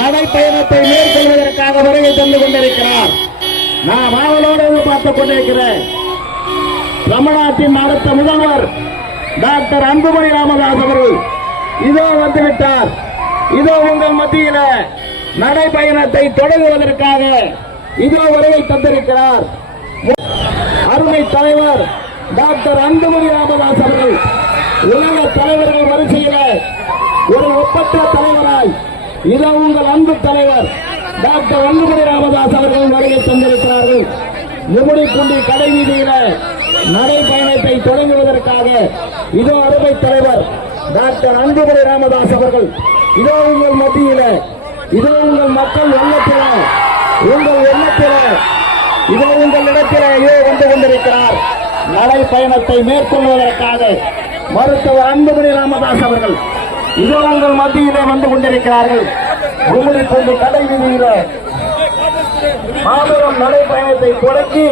நடைப்பயணத்தை மேற்கொள்வதற்காக வருகை தந்து கொண்டிருக்கிறார். நான் ஆவலோடு எதிர்பார்த்துக் கொண்டிருக்கிறேன். தமிழ்நாட்டின் அடுத்த முதல்வர் டாக்டர் அன்புமணி ராமதாஸ் அவர்கள் இதோ வந்துவிட்டார். இதோ உங்கள் மத்தியில நடைப்பயணத்தை தொடங்குவதற்காக இதோ வருகை தந்திருக்கிறார். அருமை தலைவர் டாக்டர் அன்புமணி ராமதாஸ் அவர்கள் உலக தலைவர்கள் வரிசையில் ஒரு ஒப்பற்ற தலைவராய் இதோ உங்கள் அன்பு தலைவர் டாக்டர் அன்புமணி ராமதாஸ் அவர்கள் வருகை தந்திருக்கிறார்கள். குண்டி கடை வீதியில நடைபயணத்தை தொடங்குவதற்காக இதோ அருமை தலைவர் டாக்டர் அன்புமணி ராமதாஸ் அவர்கள் இதோ உங்கள் மத்தியில இதோ உங்கள் மக்கள் எண்ணத்தில உங்கள் எண்ணத்தில இதோ உங்கள் இடத்திலேயே வந்து கொண்டிருக்கிறார். நடை பயணத்தை மேற்கொள்வதற்காக மருத்துவர் அன்புமணி ராமதாஸ் அவர்கள் இதோ உங்கள் மத்தியிலே வந்து கொண்டிருக்கிறார்கள். உங்களை கொண்டு கடை வீதியில மாபெரும் நடைப்பயணத்தை தொடக்கி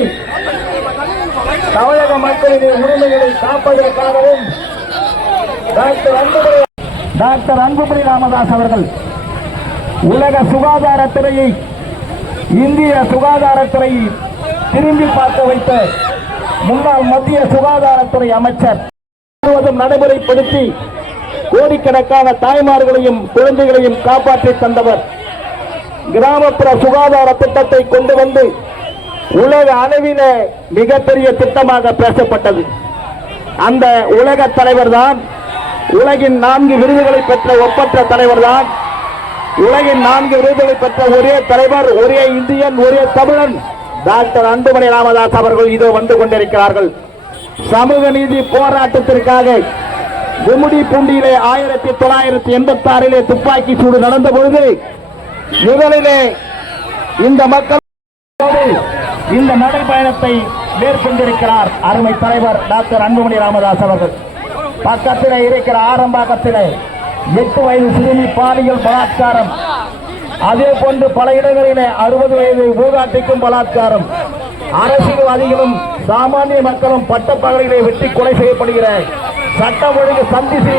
தமிழக மக்களின் உரிமைகளை காப்பதற்காகவும் டாக்டர் அன்புமணி டாக்டர் அன்புமணி ராமதாஸ் அவர்கள் உலக சுகாதாரத்துறையை இந்திய சுகாதாரத்துறையை திரும்பி பார்க்க வைத்த முன்னாள் மத்திய சுகாதாரத்துறை அமைச்சர். முழுவதும் நடைமுறைப்படுத்தி கோடிக்கணக்கான தாய்மார்களையும் குழந்தைகளையும் காப்பாற்றி தந்தவர். கிராமப்புற சுகாதார திட்டத்தை கொண்டு வந்து உலக அளவில மிகப்பெரிய திட்டமாக பேசப்பட்டது. அந்த உலக தலைவர் தான் உலகின் நான்கு விருதுகளை பெற்ற ஒப்பற்ற தலைவர் தான் உலகின் நான்கு விருதுகளை பெற்ற ஒரே தலைவர் ஒரே இந்தியன் ஒரே தமிழன். டாக்டர் அன்புமணி ராமதாஸ் அவர்கள் இதோ வந்து கொண்டிருக்கிறார்கள். சமூக நீதி போராட்டத்திற்காக கும்முடி பூண்டியிலே ஆயிரத்தி தொள்ளாயிரத்தி எண்பத்தி ஆறிலே துப்பாக்கி சூடு நடந்த பொழுது முதலிலே இந்த மக்கள் இந்த நடைபயணத்தை மேற்கொண்டிருக்கிறார் அருமை தலைவர் டாக்டர் அன்புமணி ராமதாஸ் அவர்கள். பக்கத்திலே இருக்கிற ஆரம்பாக்கத்திலே எட்டு வயது சிறுமி பாலியல் பலாத்காரம். அதே போன்று பல இடங்களிலே அறுபது வயது மூதாட்டிக்கும் பலாத்காரம். அரசியல்வாதிகளும் சாமானிய மக்களும் பட்டப்பகலிலே வெட்டி கொலை செய்யப்படுகிற சட்டம் ஒழுங்கு சந்தித்து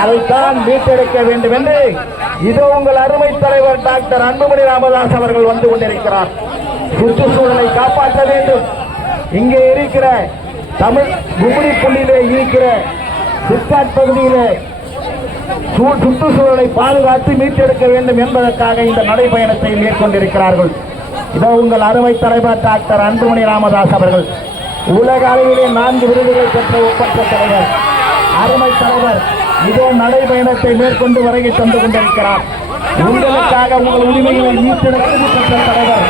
அதைத்தான் மீட்டெடுக்க வேண்டும் என்று இதோ உங்கள் அருமை தலைவர் டாக்டர் அன்புமணி ராமதாஸ் அவர்கள் வந்து கொண்டிருக்கிறார். சுற்றுச்சூழலை காப்பாற்ற வேண்டும். இங்கே இருக்கிற தமிழ் கும்மிடி புள்ளியிலே இருக்கிற சிப்காட் பகுதியிலே சுற்றுச்சூழலை பாதுகாத்து மீட்டெடுக்க வேண்டும் என்பதற்காக இந்த நடைபயணத்தை மேற்கொண்டிருக்கிறார்கள். இதோ உங்கள் அருமை தலைவர் டாக்டர் அன்புமணி ராமதாஸ் அவர்கள். உலக அளவிலே நான்கு விருதுகளை பெற்ற ஒப்பற்ற தலைவர் அருமை தலைவர் இதோ நடைபயணத்தை மேற்கொண்டு வருகை தந்து கொண்டிருக்கிறார். உங்களுக்காக உங்கள் உரிமைகளை மீட்டெடுத்து பெற்ற தலைவர்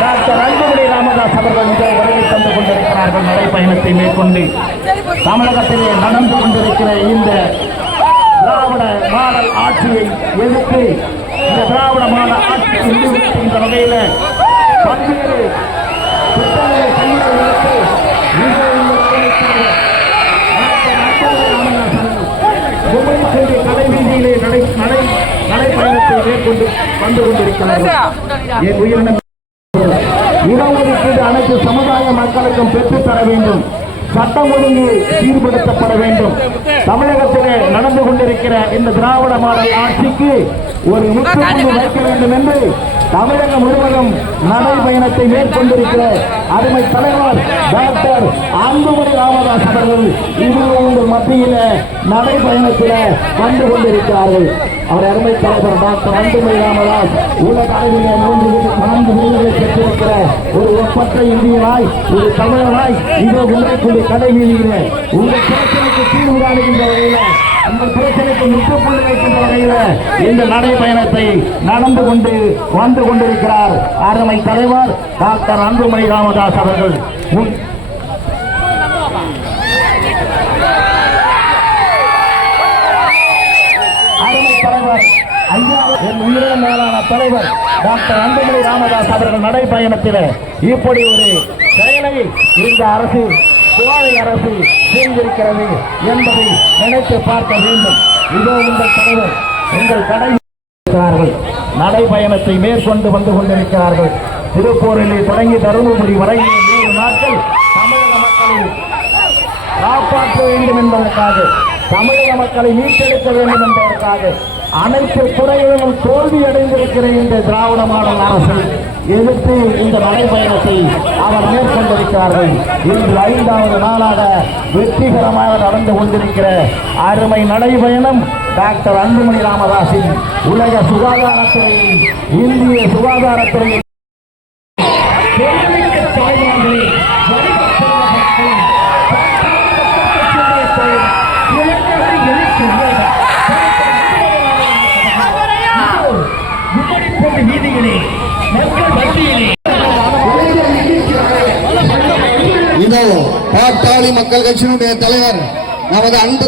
டாக்டர் அன்புமணி ராமதாஸ் அவர்கள் இதோ வருகை தந்து கொண்டிருக்கிறார்கள் நடைபயணத்தை மேற்கொண்டு. தமிழகத்திலே நடந்து கொண்டிருக்கிற இந்த திராவிட மாடல் ஆட்சியை எதிர்த்து இந்த திராவிட மாடல் ஆட்சியை நிறுவனத்தின் வகையில் பல்வேறு திட்டங்களை கையில் எடுத்து இன்று இந்த உலகத்திலே டாக்டர் அன்புமணி ராமதாஸ் அவர்கள் குமரிக்குடி கடைவீதியிலே நடை நடை நடைப்பயணத்தை மேற்கொண்டு வந்து கொண்டிருக்கிறார்கள் என் உயிரினம் இடஒதுக்கீடு அனைத்து சமுதாய மக்களுக்கும் பெற்றுத்தர வேண்டும். சட்டம் ஒழுங்கு சீர்படுத்தப்பட வேண்டும். தமிழகத்திலே நடந்து கொண்டிருக்கிற இந்த திராவிட மாடல் ஆட்சிக்கு ஒரு முற்றுப்புள்ளி வைக்க வேண்டும் என்று தமிழகம் முழுவதும் நடைபயணத்தை மேற்கொண்டிருக்கிற அருமை தலைவர் டாக்டர் அன்புமணி ராமதாஸ் அவர்கள் இன்று உங்கள் மத்தியில நடைபயணத்தில வந்து கொண்டிருக்கிறார்கள். அவர் அருமை தலைவர் டாக்டர் அன்புமணி ராமதாஸ் உலக அளவிலே மூன்று நான்கு விருதுகளை பெற்றிருக்கிற ஒரு ஒப்பற்ற இந்தியனாய் ஒரு தமிழனாய் இதோ உங்களுக்குள்ள கடை வீதியிலே உங்கள் பிரச்சனைக்கு தீர்வு காணுகின்ற வகையில் உங்கள் பிரச்சனைக்கு முற்றுப்புள்ளி வைக்கின்ற வகையில் இந்த நடைபயணத்தை நடந்து கொண்டு வந்து கொண்டிருக்கிறார் அருமை தலைவர் டாக்டர் அன்புமணி ராமதாஸ் அவர்கள். அருமை தலைவர் என் உயிரின மேலான தலைவர் டாக்டர் அன்புமணி ராமதாஸ் அவர்கள் நடைபயணத்தில் இப்படி ஒரு செயலை இந்த அரசு கோவை அரசு செய்திருக்கிறது என்பதை நினைத்து பார்க்க வேண்டும். இதோ உங்கள் தலைவர் உங்கள் கடை நடைபயணத்தை மேற்கொண்டு வந்து கொண்டிருக்கிறார்கள். திருப்பூரிலே தொடங்கி தருமபுரி வரை மூன்று நாட்கள் தமிழக மக்களை காப்பாற்ற வேண்டும் என்பதற்காக தமிழக மக்களை மீட்டெடுக்க வேண்டும் என்பதற்காக அனைத்து துறைகளிலும் தோல்வி அடைந்திருக்கிற இந்த திராவிட மாடல் அரசு எதிர்த்து இந்த நடைபயணத்தை அவர் மேற்கொண்டிருக்கிறார்கள். இன்று ஐந்தாவது நாளாக வெற்றிகரமாக நடந்து கொண்டிருக்கிற அருமை நடைபயணம் டாக்டர் அன்புமணி ராமதாஸின் உலக சுகாதாரத்துறையின் இந்திய சுகாதாரத்துறையின் பாட்டாளி மக்கள் கட்சியினுடைய தலைவர் நமது அன்பு